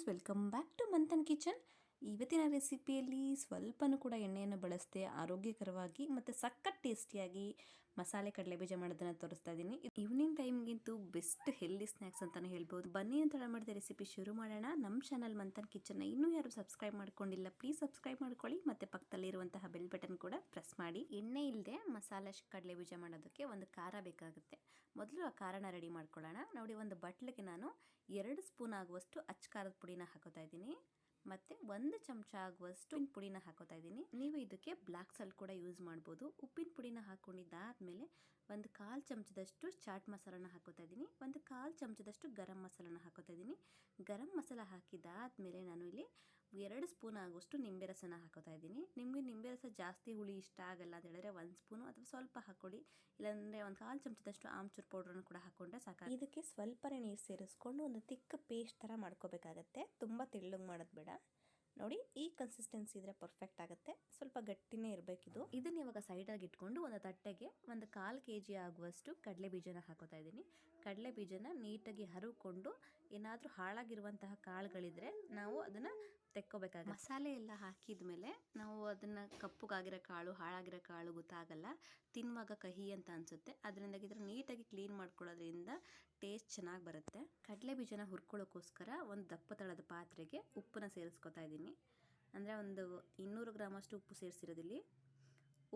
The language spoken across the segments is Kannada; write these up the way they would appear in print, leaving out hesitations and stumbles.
Friends, welcome back to Manthan kitchen. ಇವತ್ತಿನ ರೆಸಿಪಿಯಲ್ಲಿ ಸ್ವಲ್ಪನೂ ಕೂಡ ಎಣ್ಣೆಯನ್ನು ಬಳಸದೆ ಆರೋಗ್ಯಕರವಾಗಿ ಮತ್ತು ಸಖತ್ ಟೇಸ್ಟಿಯಾಗಿ ಮಸಾಲೆ ಕಡಲೆಬೀಜ ಮಾಡೋದನ್ನು ತೋರಿಸ್ತಾ ಇದ್ದೀನಿ. ಈವ್ನಿಂಗ್ ಟೈಮ್ಗಿಂತೂ ಬೆಸ್ಟ್ ಹೆಲ್ದಿ ಸ್ನ್ಯಾಕ್ಸ್ ಅಂತಲೇ ಹೇಳ್ಬೋದು. ಬನ್ನಿ ಅಂತ ಮಾಡಿದ ರೆಸಿಪಿ ಶುರು ಮಾಡೋಣ. ನಮ್ಮ ಚಾನಲ್ ಮಂಥನ್ ಕಿಚನ್ನ ಇನ್ನೂ ಯಾರು ಸಬ್ಸ್ಕ್ರೈಬ್ ಮಾಡ್ಕೊಂಡಿಲ್ಲ, ಪ್ಲೀಸ್ ಸಬ್ಸ್ಕ್ರೈಬ್ ಮಾಡ್ಕೊಳ್ಳಿ ಮತ್ತು ಪಕ್ಕದಲ್ಲಿರುವಂತಹ ಬೆಲ್ ಬಟನ್ ಕೂಡ ಪ್ರೆಸ್ ಮಾಡಿ. ಎಣ್ಣೆ ಇಲ್ಲದೆ ಮಸಾಲೆ ಕಡಲೆಬೀಜ ಮಾಡೋದಕ್ಕೆ ಒಂದು ಖಾರ ಬೇಕಾಗುತ್ತೆ. ಮೊದಲು ಆ ಖಾರನ ರೆಡಿ ಮಾಡ್ಕೊಳ್ಳೋಣ. ನೋಡಿ, ಒಂದು ಬಟ್ಲಿಗೆ ನಾನು 2 ಸ್ಪೂನ್ ಆಗುವಷ್ಟು ಅಚ್ಚ ಖಾರದ ಪುಡಿನ ಹಾಕೋತಾ ಇದ್ದೀನಿ ಮತ್ತು 1 ಚಮಚ ಆಗುವಷ್ಟು ಉಪ್ಪಿನ ಪುಡಿನ ಹಾಕೋತಾ ಇದ್ದೀನಿ. ನೀವು ಇದಕ್ಕೆ ಬ್ಲ್ಯಾಕ್ ಸಾಲ್ಟ್ ಕೂಡ ಯೂಸ್ ಮಾಡ್ಬೋದು. ಉಪ್ಪಿನ ಪುಡಿನ ಹಾಕ್ಕೊಂಡಿದ್ದಾದಮೇಲೆ 1/4 ಚಮಚದಷ್ಟು ಚಾಟ್ ಮಸಾಲನ ಹಾಕೋತಾ ಇದ್ದೀನಿ. 1/4 ಚಮಚದಷ್ಟು ಗರಂ ಮಸಾಲನ ಹಾಕೋತಾ ಇದ್ದೀನಿ. ಗರಂ ಮಸಾಲ ಹಾಕಿದ್ದಾದಮೇಲೆ ನಾನು ಇಲ್ಲಿ 2 ಸ್ಪೂನ್ ಆಗುವಷ್ಟು ನಿಂಬೆ ರಸನ ಹಾಕೋತಾ ಇದ್ದೀನಿ. ನಿಮಗೆ ನಿಂಬೆ ರಸ ಜಾಸ್ತಿ ಹುಳಿ ಇಷ್ಟ ಆಗಲ್ಲ ಅಂತ ಹೇಳಿದ್ರೆ 1 ಸ್ಪೂನು ಅಥವಾ ಸ್ವಲ್ಪ ಹಾಕ್ಕೊಳ್ಳಿ, ಇಲ್ಲಾಂದರೆ 1/4 ಚಮಚದಷ್ಟು ಆಮ್ಚೂರ್ ಪೌಡ್ರನ್ನು ಕೂಡ ಹಾಕ್ಕೊಂಡ್ರೆ ಸಾಕು. ಇದಕ್ಕೆ ಸ್ವಲ್ಪನೇ ನೀರು ಸೇರಿಸ್ಕೊಂಡು ಒಂದು ತಿಕ್ಕ ಪೇಸ್ಟ್ ಥರ ಮಾಡ್ಕೋಬೇಕಾಗತ್ತೆ. ತುಂಬ ತೆಳ್ಳಗೆ ಮಾಡೋದು ಬೇಡ. ನೋಡಿ, ಈ ಕನ್ಸಿಸ್ಟೆನ್ಸಿ ಇದ್ರೆ ಪರ್ಫೆಕ್ಟ್ ಆಗುತ್ತೆ. ಸ್ವಲ್ಪ ಗಟ್ಟಿನೇ ಇರಬೇಕಿದು. ಇದನ್ನ ಇವಾಗ ಸೈಡಾಗಿ ಇಟ್ಕೊಂಡು ಒಂದು ತಟ್ಟೆಗೆ 1/4 kg ಆಗುವಷ್ಟು ಕಡಲೆ ಬೀಜನ ಹಾಕೋತಾ ಇದ್ದೀನಿ. ಕಡಲೆ ಬೀಜನ ನೀಟಾಗಿ ಹರಿಕೊಂಡು ಏನಾದರೂ ಹಾಳಾಗಿರುವಂತಹ ಕಾಳುಗಳಿದ್ರೆ ನಾವು ಅದನ್ನು ತೆಕ್ಕೋಬೇಕಾಗುತ್ತೆ. ಮಸಾಲೆ ಎಲ್ಲ ಹಾಕಿದ ಮೇಲೆ ನಾವು ಅದನ್ನು ಕಪ್ಪುಗಾಗಿರೋ ಕಾಳು, ಹಾಳಾಗಿರೋ ಕಾಳು ಗೊತ್ತಾಗಲ್ಲ, ತಿನ್ನುವಾಗ ಕಹಿ ಅಂತ ಅನಿಸುತ್ತೆ. ಅದರಿಂದ ಇದನ್ನು ನೀಟಾಗಿ ಕ್ಲೀನ್ ಮಾಡ್ಕೊಳ್ಳೋದ್ರಿಂದ ಟೇಸ್ಟ್ ಚೆನ್ನಾಗಿ ಬರುತ್ತೆ. ಕಡಲೆ ಬೀಜನ ಹುರ್ಕೊಳ್ಳೋಕ್ಕೋಸ್ಕರ ಒಂದು ದಪ್ಪ ತಳದ ಪಾತ್ರೆಗೆ ಉಪ್ಪನ್ನ ಸೇರಿಸ್ಕೊತಾ ಇದ್ದೀನಿ. ಅಂದರೆ ಒಂದು 200 ಗ್ರಾಮ್ ಅಷ್ಟು ಉಪ್ಪು ಸೇರಿಸಿರೋದಿಲ್ಲಿ.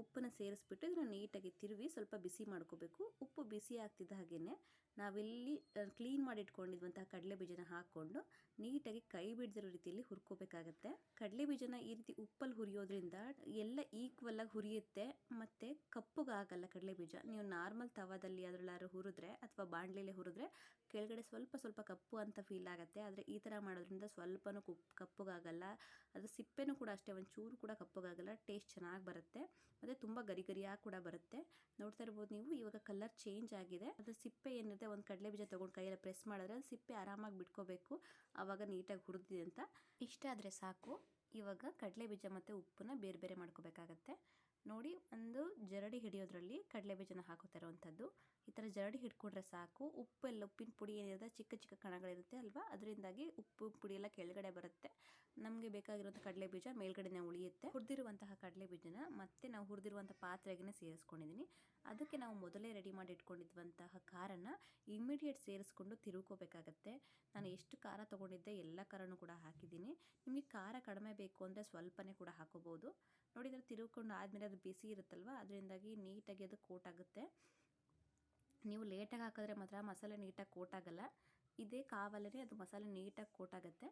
ಉಪ್ಪನ್ನು ಸೇರಿಸ್ಬಿಟ್ಟು ಇದನ್ನು ನೀಟಾಗಿ ತಿರುವಿ ಸ್ವಲ್ಪ ಬಿಸಿ ಮಾಡ್ಕೋಬೇಕು. ಉಪ್ಪು ಬಿಸಿ ಆಗ್ತಿದ್ದ ಹಾಗೆಯೇ ನಾವಿಲ್ಲಿ ಕ್ಲೀನ್ ಮಾಡಿ ಇಟ್ಕೊಂಡಿದ್ವಂತಹ ಕಡಲೆ ಬೀಜನ ಹಾಕ್ಕೊಂಡು ನೀಟಾಗಿ ಕೈ ಬಿಡದಿರೋ ರೀತಿಯಲ್ಲಿ ಹುರ್ಕೋಬೇಕಾಗತ್ತೆ. ಕಡಲೆ ಬೀಜನ ಈ ರೀತಿ ಉಪ್ಪಲ್ಲಿ ಹುರಿಯೋದ್ರಿಂದ ಎಲ್ಲ ಈಕ್ವಲಾಗಿ ಹುರಿಯುತ್ತೆ ಮತ್ತು ಕಪ್ಪುಗಾಗಲ್ಲ ಕಡಲೆ ಬೀಜ. ನೀವು ನಾರ್ಮಲ್ ತವಾದಲ್ಲಿ ಅದರಲ್ಲಾರು ಹುರಿದ್ರೆ ಅಥವಾ ಬಾಣಲೆಯಲ್ಲಿ ಹುರಿದ್ರೆ ಕೆಳಗಡೆ ಸ್ವಲ್ಪ ಸ್ವಲ್ಪ ಕಪ್ಪು ಅಂತ ಫೀಲ್ ಆಗುತ್ತೆ. ಆದರೆ ಈ ಥರ ಮಾಡೋದ್ರಿಂದ ಸ್ವಲ್ಪನೂ ಕಪ್ಪುಗಾಗಲ್ಲ. ಅದು ಸಿಪ್ಪೆನೂ ಕೂಡ ಅಷ್ಟೇ, ಒಂಚೂರು ಕೂಡ ಕಪ್ಪುಗಾಗಲ್ಲ. ಟೇಸ್ಟ್ ಚೆನ್ನಾಗಿ ಬರುತ್ತೆ ಮತ್ತು ತುಂಬ ಗರಿ ಗರಿಯಾಗಿ ಕೂಡ ಬರುತ್ತೆ. ನೋಡ್ತಾ ಇರ್ಬೋದು ನೀವು, ಇವಾಗ ಕಲರ್ ಚೇಂಜ್ ಆಗಿದೆ. ಅದು ಸಿಪ್ಪೆ ಏನಿದೆ, ಒಂದು ಕಡಲೆ ಬೀಜ ತೊಗೊಂಡು ಕೈಯಲ್ಲಿ ಪ್ರೆಸ್ ಮಾಡಿದ್ರೆ ಅದು ಸಿಪ್ಪೆ ಆರಾಮಾಗಿ ಬಿಟ್ಕೋಬೇಕು. ಆವಾಗ ನೀಟಾಗಿ ಹುರಿದಿದೆ ಅಂತ. ಇಷ್ಟ ಆದರೆ ಸಾಕು. ಇವಾಗ ಕಡಲೆ ಬೀಜ ಮತ್ತು ಉಪ್ಪನ್ನ ಬೇರೆ ಬೇರೆ ಮಾಡ್ಕೋಬೇಕಾಗತ್ತೆ. ನೋಡಿ, ಒಂದು ಜರಡಿ ಹಿಡಿಯೋದ್ರಲ್ಲಿ ಕಡಲೆ ಬೀಜನ ಹಾಕೋತಾ ಇರೋವಂಥದ್ದು. ಈ ಥರ ಜರಡಿ ಹಿಡ್ಕೊಂಡ್ರೆ ಸಾಕು. ಉಪ್ಪಿನ ಪುಡಿ ಏನಿರುತ್ತೆ, ಚಿಕ್ಕ ಚಿಕ್ಕ ಕಣಗಳಿರುತ್ತೆ ಅಲ್ವಾ, ಅದರಿಂದಾಗಿ ಉಪ್ಪು ಪುಡಿ ಎಲ್ಲ ಕೆಳಗಡೆ ಬರುತ್ತೆ. ನಮಗೆ ಬೇಕಾಗಿರೋಂಥ ಕಡಲೆ ಬೀಜ ಮೇಲ್ಗಡೆನೇ ಉಳಿಯುತ್ತೆ. ಹುರಿದಿರುವಂತಹ ಕಡಲೆ ಬೀಜನ ಮತ್ತೆ ನಾವು ಹುರಿದಿರುವಂಥ ಪಾತ್ರೆಗೆ ಸೇರಿಸ್ಕೊಂಡಿದ್ದೀನಿ. ಅದಕ್ಕೆ ನಾವು ಮೊದಲೇ ರೆಡಿ ಮಾಡಿ ಇಟ್ಕೊಂಡಿದ್ದಂತಹ ಖಾರನ ಇಮಿಡಿಯೇಟ್ ಸೇರಿಸ್ಕೊಂಡು ತಿರುಕೋಬೇಕಾಗತ್ತೆ. ನಾನು ಎಷ್ಟು ಖಾರ ತೊಗೊಂಡಿದ್ದೆ ಎಲ್ಲ ಖಾರನೂ ಕೂಡ ಹಾಕಿದ್ದೀನಿ. ನಿಮಗೆ ಖಾರ ಕಡಿಮೆ ಬೇಕು ಅಂದರೆ ಸ್ವಲ್ಪನೇ ಕೂಡ ಹಾಕೋಬೋದು. ನೋಡಿ, ಇದನ್ನು ತಿರುಗ್ಕೊಂಡು ಆದಮೇಲೆ ಅದು ಬಿಸಿ ಇರುತ್ತಲ್ವ, ಅದರಿಂದಾಗಿ ನೀಟಾಗಿ ಅದು ಕೋಟ್ ಆಗುತ್ತೆ. ನೀವು ಲೇಟಾಗಿ ಹಾಕಿದ್ರೆ ಮಾತ್ರ ಮಸಾಲೆ ನೀಟಾಗಿ ಕೋಟ್ ಆಗಲ್ಲ. ಇದೇ ಕಾವಲ್ಲೇ ಅದು ಮಸಾಲೆ ನೀಟಾಗಿ ಕೋಟ್ ಆಗುತ್ತೆ.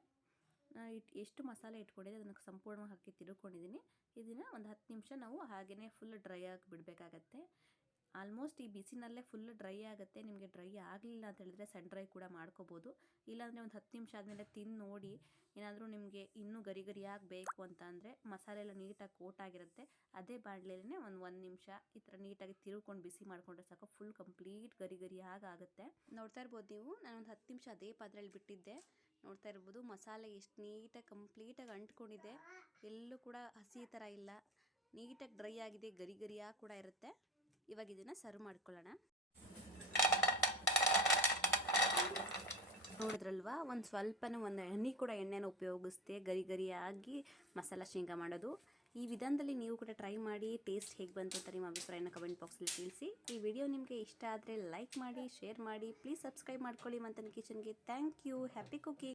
ಎಷ್ಟು ಮಸಾಲೆ ಇಟ್ಕೊಂಡಿದ್ದೆ ಅದನ್ನು ಸಂಪೂರ್ಣವಾಗಿ ಹಾಕಿ ತಿರುಕೊಂಡಿದ್ದೀನಿ. ಇದನ್ನು ಒಂದು 10 ನಿಮಿಷ ನಾವು ಹಾಗೆಯೇ ಫುಲ್ ಡ್ರೈ ಆಗಿ ಬಿಡಬೇಕಾಗತ್ತೆ. ಆಲ್ಮೋಸ್ಟ್ ಈ ಬಿಸಿನಲ್ಲೇ ಫುಲ್ ಡ್ರೈ ಆಗುತ್ತೆ. ನಿಮಗೆ ಡ್ರೈ ಆಗಲಿಲ್ಲ ಅಂತ ಹೇಳಿದ್ರೆ ಸನ್ ಡ್ರೈ ಕೂಡ ಮಾಡ್ಕೋಬೋದು. ಇಲ್ಲಾಂದರೆ ಒಂದು 10 ನಿಮಿಷ ಆದಮೇಲೆ ತಿಂದು ನೋಡಿ, ಏನಾದರೂ ನಿಮಗೆ ಇನ್ನೂ ಗರಿ ಗರಿಯಾಗಿ ಬೇಕು ಅಂತ ಅಂದರೆ ಮಸಾಲೆ ಎಲ್ಲ ನೀಟಾಗಿ ಕೋಟ್ ಆಗಿರುತ್ತೆ. ಅದೇ ಬಾಣಲೆಯಲ್ಲೇ ಒಂದು ನಿಮಿಷ ಈ ಥರ ನೀಟಾಗಿ ತಿರುಗ್ಕೊಂಡು ಬಿಸಿ ಮಾಡಿಕೊಂಡ್ರೆ ಸಾಕು, ಫುಲ್ ಕಂಪ್ಲೀಟ್ ಗರಿ ಗರಿಯಾಗಿ ಆಗುತ್ತೆ. ನೋಡ್ತಾ ಇರ್ಬೋದು ನೀವು, ನಾನೊಂದು 10 ನಿಮಿಷ ಅದೇ ಪಾತ್ರೆಯಲ್ಲಿ ಬಿಟ್ಟಿದ್ದೆ. ನೋಡ್ತಾ ಇರ್ಬೋದು ಮಸಾಲೆ ಎಷ್ಟು ನೀಟಾಗಿ ಕಂಪ್ಲೀಟಾಗಿ ಅಂಟ್ಕೊಂಡಿದೆ. ಎಲ್ಲೂ ಕೂಡ ಹಸಿ ಥರ ಇಲ್ಲ, ನೀಟಾಗಿ ಡ್ರೈ ಆಗಿದೆ, ಗರಿ ಗರಿಯಾಗಿ ಕೂಡ ಇರುತ್ತೆ. ಇವಾಗ ಇದನ್ನು ಸರ್ವ್ ಮಾಡ್ಕೊಳ್ಳೋಣ. ನೋಡಿದ್ರಲ್ವಾ, ಒಂದು ಸ್ವಲ್ಪನೂ ಒಂದು ಹನಿ ಕೂಡ ಎಣ್ಣೆನ ಉಪಯೋಗಿಸ್ದೆ ಗರಿ ಗರಿಯಾಗಿ ಮಸಾಲ ಶೇಂಗಾ ಮಾಡೋದು. ಈ ವಿಧಾನದಲ್ಲಿ ನೀವು ಕೂಡ ಟ್ರೈ ಮಾಡಿ, ಟೇಸ್ಟ್ ಹೇಗೆ ಬಂತು ಅಂತ ನಿಮ್ಮ ಅಭಿಪ್ರಾಯನ ಕಮೆಂಟ್ ಬಾಕ್ಸಲ್ಲಿ ತಿಳಿಸಿ. ಈ ವಿಡಿಯೋ ನಿಮಗೆ ಇಷ್ಟ ಆದರೆ ಲೈಕ್ ಮಾಡಿ, ಶೇರ್ ಮಾಡಿ, ಪ್ಲೀಸ್ ಸಬ್ಸ್ಕ್ರೈಬ್ ಮಾಡ್ಕೊಳ್ಳಿ ಮಂಥನ್ ಕಿಚನ್ಗೆ. Thank you. Happy cooking.